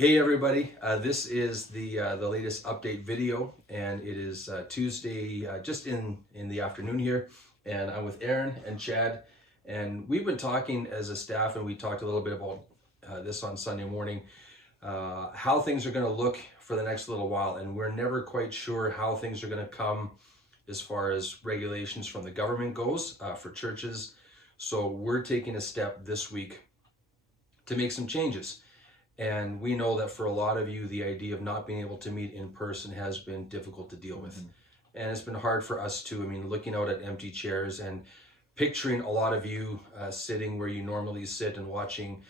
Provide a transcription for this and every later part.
Hey everybody, this is the latest update video, and it is Tuesday, just in the afternoon here, and I'm with Aaron and Chad, and we've been talking as a staff, and we talked a little bit about this on Sunday morning, how things are going to look for the next little while, and we're never quite sure how things are going to come as far as regulations from the government goes for churches. So we're taking a step this week to make some changes. And we know that for a lot of you, the idea of not being able to meet in person has been difficult to deal with. And it's been hard for us too. I mean, looking out at empty chairs and picturing a lot of you sitting where you normally sit and watching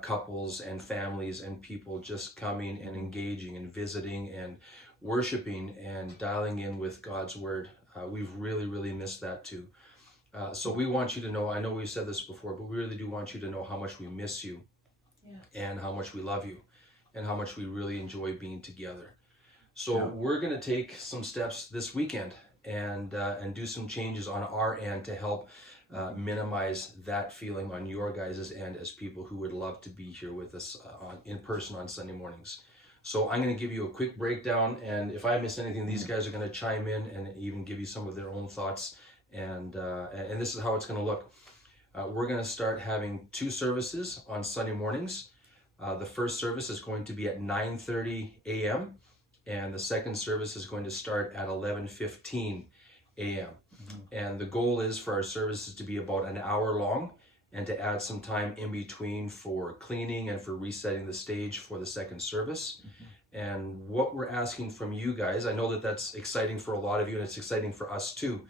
couples and families and people just coming and engaging and visiting and worshiping and dialing in with God's word. We've really missed that too. So we want you to know, I know we've said this before, but we really do want you to know how much we miss you. Yeah. And how much we love you and how much we really enjoy being together. So we're going to take some steps this weekend and do some changes on our end to help minimize that feeling on your guys' end as people who would love to be here with us in person on Sunday mornings. So I'm going to give you a quick breakdown, and if I miss anything, these guys are going to chime in and even give you some of their own thoughts, and this is how it's going to look. We're going to start having 2 services on Sunday mornings. The first service is going to be at 9:30 a.m. and the second service is going to start at 11:15 a.m. And the goal is for our services to be about an hour long and to add some time in between for cleaning and for resetting the stage for the second service. And what we're asking from you guys, I know that that's exciting for a lot of you and it's exciting for us too.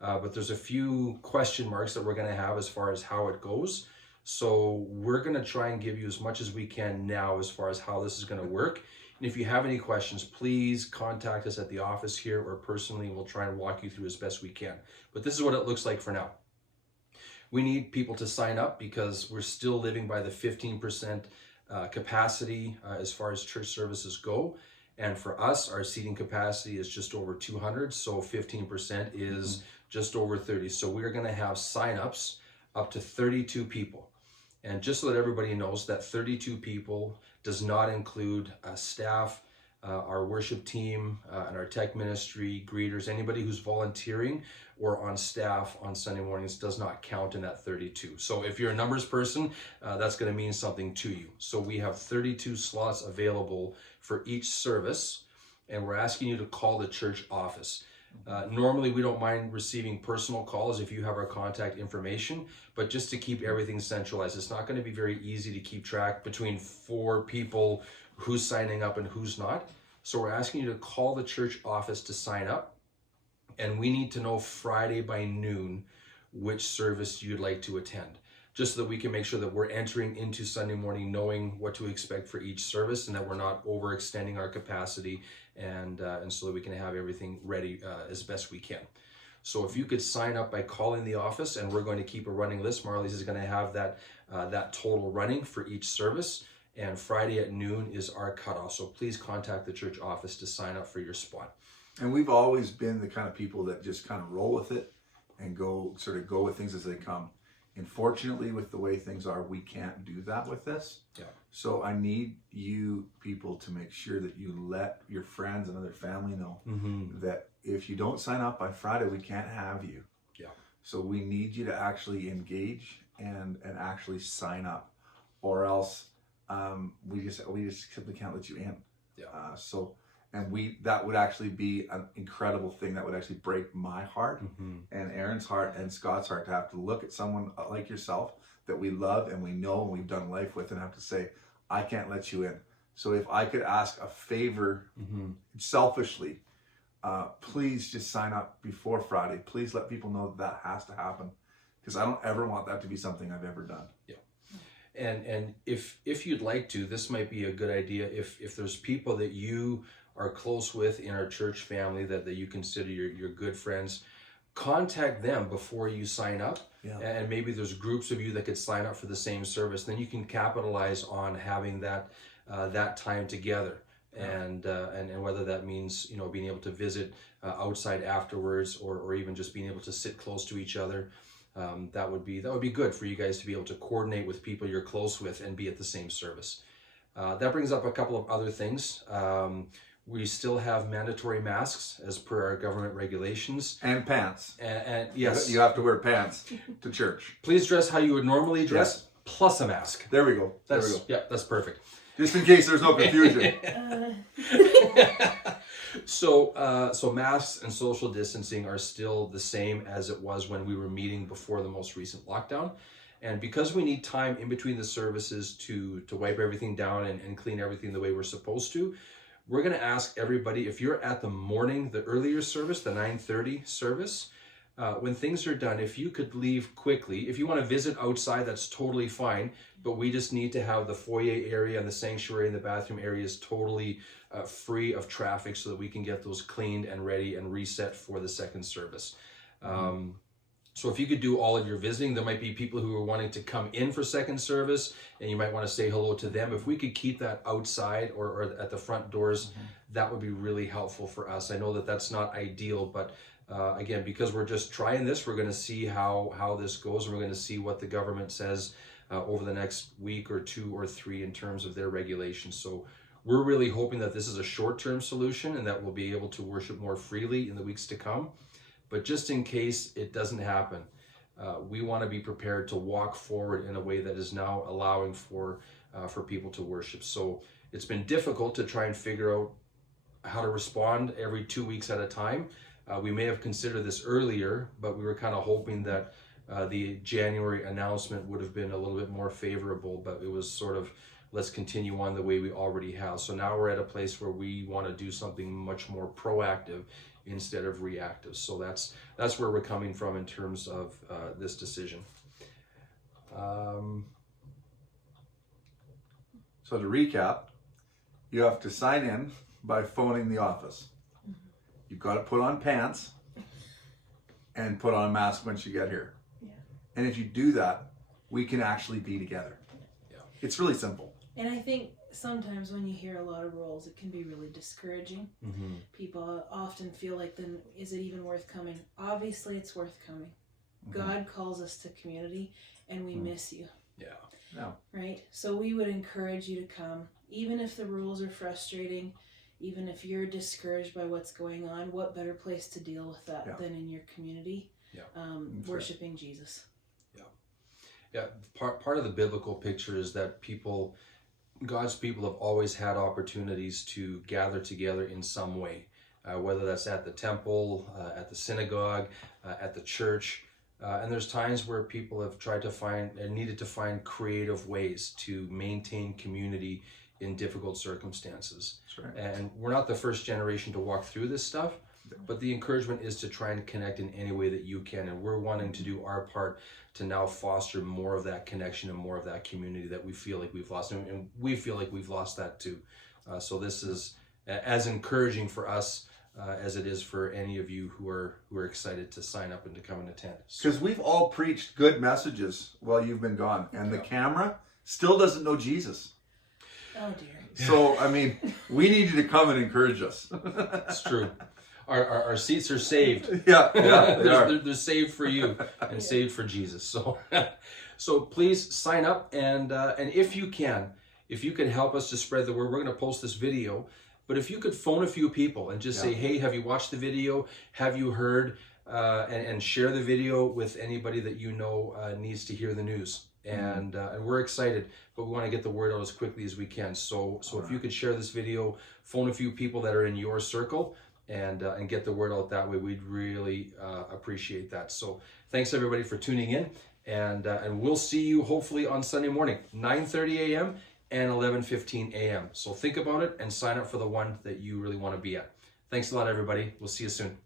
But there's a few question marks that we're going to have as far as how it goes. So we're going to try and give you as much as we can now as far as how this is going to work. And if you have any questions, please contact us at the office here or personally, and we'll try and walk you through as best we can. But this is what it looks like for now. We need people to sign up because we're still living by the 15% capacity as far as church services go. And for us, our seating capacity is just over 200, so 15% is just over 30. So we're going to have signups up to 32 people. And just so that everybody knows, that 32 people does not include staff, our worship team, and our tech ministry, greeters. Anybody who's volunteering or on staff on Sunday mornings does not count in that 32. So if you're a numbers person, that's going to mean something to you. So we have 32 slots available for each service, and we're asking you to call the church office. Normally, we don't mind receiving personal calls if you have our contact information, but just to keep everything centralized, it's not going to be very easy to keep track between 4 people who's signing up and who's not. So we're asking you to call the church office to sign up, and we need to know Friday by noon which service you'd like to attend, just so that we can make sure that we're entering into Sunday morning knowing what to expect for each service and that we're not overextending our capacity, and so that we can have everything ready as best we can. So if you could sign up by calling the office, and we're going to keep a running list. Marley's is going to have that total running for each service, and Friday at noon is our cutoff. So please contact the church office to sign up for your spot. And we've always been the kind of people that just kind of roll with it and go with things as they come. Unfortunately, with the way things are, we can't do that with this. Yeah. So I need you people to make sure that you let your friends and other family know that if you don't sign up by Friday, we can't have you. Yeah. So we need you to actually engage and actually sign up, or else we just simply can't let you in. Yeah. And that would actually be an incredible thing that would actually break my heart and Aaron's heart and Scott's heart to have to look at someone like yourself that we love and we know and we've done life with and have to say, I can't let you in. So if I could ask a favor selfishly, please just sign up before Friday. Please let people know that has to happen, because I don't ever want that to be something I've ever done. Yeah. And if you'd like to, this might be a good idea. If there's people that you are close with in our church family that you consider your good friends, contact them before you sign up. Yeah. And maybe there's groups of you that could sign up for the same service. Then you can capitalize on having that time together. Yeah. And whether that means being able to visit outside afterwards, or even just being able to sit close to each other. That would be good for you guys to be able to coordinate with people you're close with and be at the same service. That brings up a couple of other things. We still have mandatory masks as per our government regulations. And pants. And yes, You have to wear pants to church. please dress how you would normally dress, plus a mask. There we go. There That's we go. yeah, that's perfect. Just in case there's no confusion. So masks and social distancing are still the same as it was when we were meeting before the most recent lockdown. And because we need time in between the services to wipe everything down and clean everything the way we're supposed to, we're going to ask everybody, if you're at the earlier service, the 9:30 service, when things are done, if you could leave quickly. If you want to visit outside, that's totally fine, but we just need to have the foyer area and the sanctuary and the bathroom areas totally free of traffic so that we can get those cleaned and ready and reset for the second service. So if you could do all of your visiting, there might be people who are wanting to come in for second service and you might want to say hello to them. If we could keep that outside or at the front doors, that would be really helpful for us. I know that that's not ideal, but again, because we're just trying this, we're going to see how this goes, and we're going to see what the government says over the next week or 2 or 3 in terms of their regulations. So we're really hoping that this is a short-term solution and that we'll be able to worship more freely in the weeks to come. But just in case it doesn't happen, we want to be prepared to walk forward in a way that is now allowing for people to worship. So it's been difficult to try and figure out how to respond every 2 weeks at a time. We may have considered this earlier, but we were kind of hoping that the January announcement would have been a little bit more favorable, but it was sort of, let's continue on the way we already have. So now we're at a place where we want to do something much more proactive instead of reactive. So that's where we're coming from in terms of this decision. So to recap, you have to sign in by phoning the office. You've got to put on pants and put on a mask once you get here. Yeah. And if you do that, we can actually be together. Yeah. It's really simple. And I think sometimes when you hear a lot of rules, it can be really discouraging. Mm-hmm. People often feel like, then is it even worth coming? Obviously, it's worth coming. Mhm. God calls us to community, and we miss you, Yeah. No. right? So we would encourage you to come, even if the rules are frustrating, even if you're discouraged by what's going on. What better place to deal with that Yeah. than in your community, Yeah. That's worshiping Jesus. Yeah, part of the biblical picture is that God's people have always had opportunities to gather together in some way, whether that's at the temple, at the synagogue, at the church. And there's times where people have tried to find and needed to find creative ways to maintain community in difficult circumstances. That's right. And we're not the first generation to walk through this stuff, but the encouragement is to try and connect in any way that you can. And we're wanting to do our part to now foster more of that connection and more of that community that we feel like we've lost. And we feel like we've lost that too. So this is as encouraging for us as it is for any of you who are excited to sign up and to come and attend. Because we've all preached good messages while you've been gone. And the camera still doesn't know Jesus. Oh dear. So, I mean, we need you to come and encourage us. It's true. Our seats are saved. Yeah, they are. They're saved for you and saved for Jesus. So please sign up and if you could help us to spread the word, we're going to post this video. But if you could phone a few people and just say, hey, have you watched the video? Have you heard? And share the video with anybody that you know needs to hear the news. And we're excited, but we want to get the word out as quickly as we can. So if you could share this video, phone a few people that are in your circle, and get the word out that way, we'd really appreciate that. So thanks everybody for tuning in, and we'll see you hopefully on Sunday morning, 9:30 a.m. and 11:15 a.m. So think about it and sign up for the one that you really want to be at. Thanks a lot, everybody. We'll see you soon.